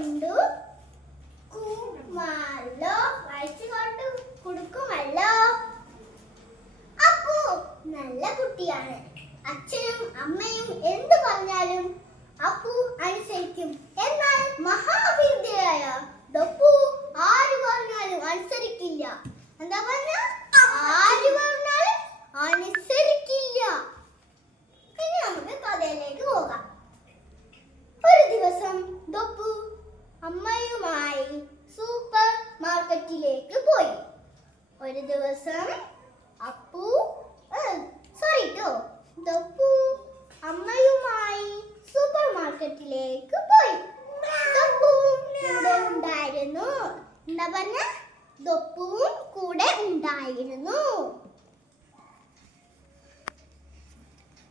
കൊണ്ടു കുമാലോ വയസ്സ് കൊണ്ട് കൊടുക്കുമല്ലോ. അപ്പു നല്ല കുട്ടിയാണ്. അച്ഛനും അമ്മയും എന്തു പറഞ്ഞാലും അപ്പു അനുസരിക്കും. എന്നാൽ മഹാവിദ്യയായ ദപ്പു ആര് പറഞ്ഞാലും അനുസരിക്കില്ല. എന്താ പറഞ്ഞ ആര് പറഞ്ഞാലും അനുസരിക്കില്ല. ഇനി നമുക്ക് കഥയിലേക്ക് പോകാം. ഒരു ദിവസം ദപ്പു അമ്മയുമായി സൂപ്പർ മാർക്കറ്റിലേക്ക് പോയി. ഒരു ദിവസം ദപ്പു അമ്മയുമായി സൂപ്പർ മാർക്കറ്റിലേക്ക് പോയി. ദപ്പുവും കൂടെ ഉണ്ടായിരുന്നു. എന്താ പറഞ്ഞ ദപ്പുവും കൂടെ ഉണ്ടായിരുന്നു.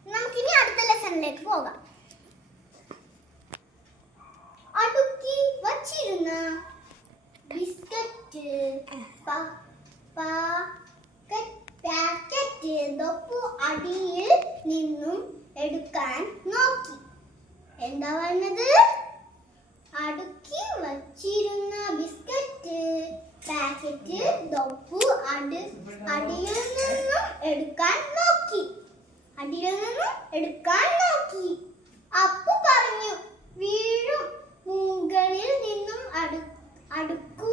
നമുക്കിനി അടുത്ത ലെസണിലേക്ക് പോകാം. അടുക്കി വച്ചിരുന്ന ബിസ്ക്കറ്റ് പാക്കറ്റ് ദപ്പു അടിയിൽ നിന്നും എടുക്കാൻ നോക്കി. എന്താ പറഞ്ഞത്? അടുക്കി വച്ചിരുന്ന ബിസ്ക്കറ്റ് പാക്കറ്റ് ദപ്പു അടിയിൽ നിന്നും എടുക്കാൻ നോക്കി. അപ്പു പറഞ്ഞു, വീഴും. മുകളിൽ നിന്നും അടുക്കൂ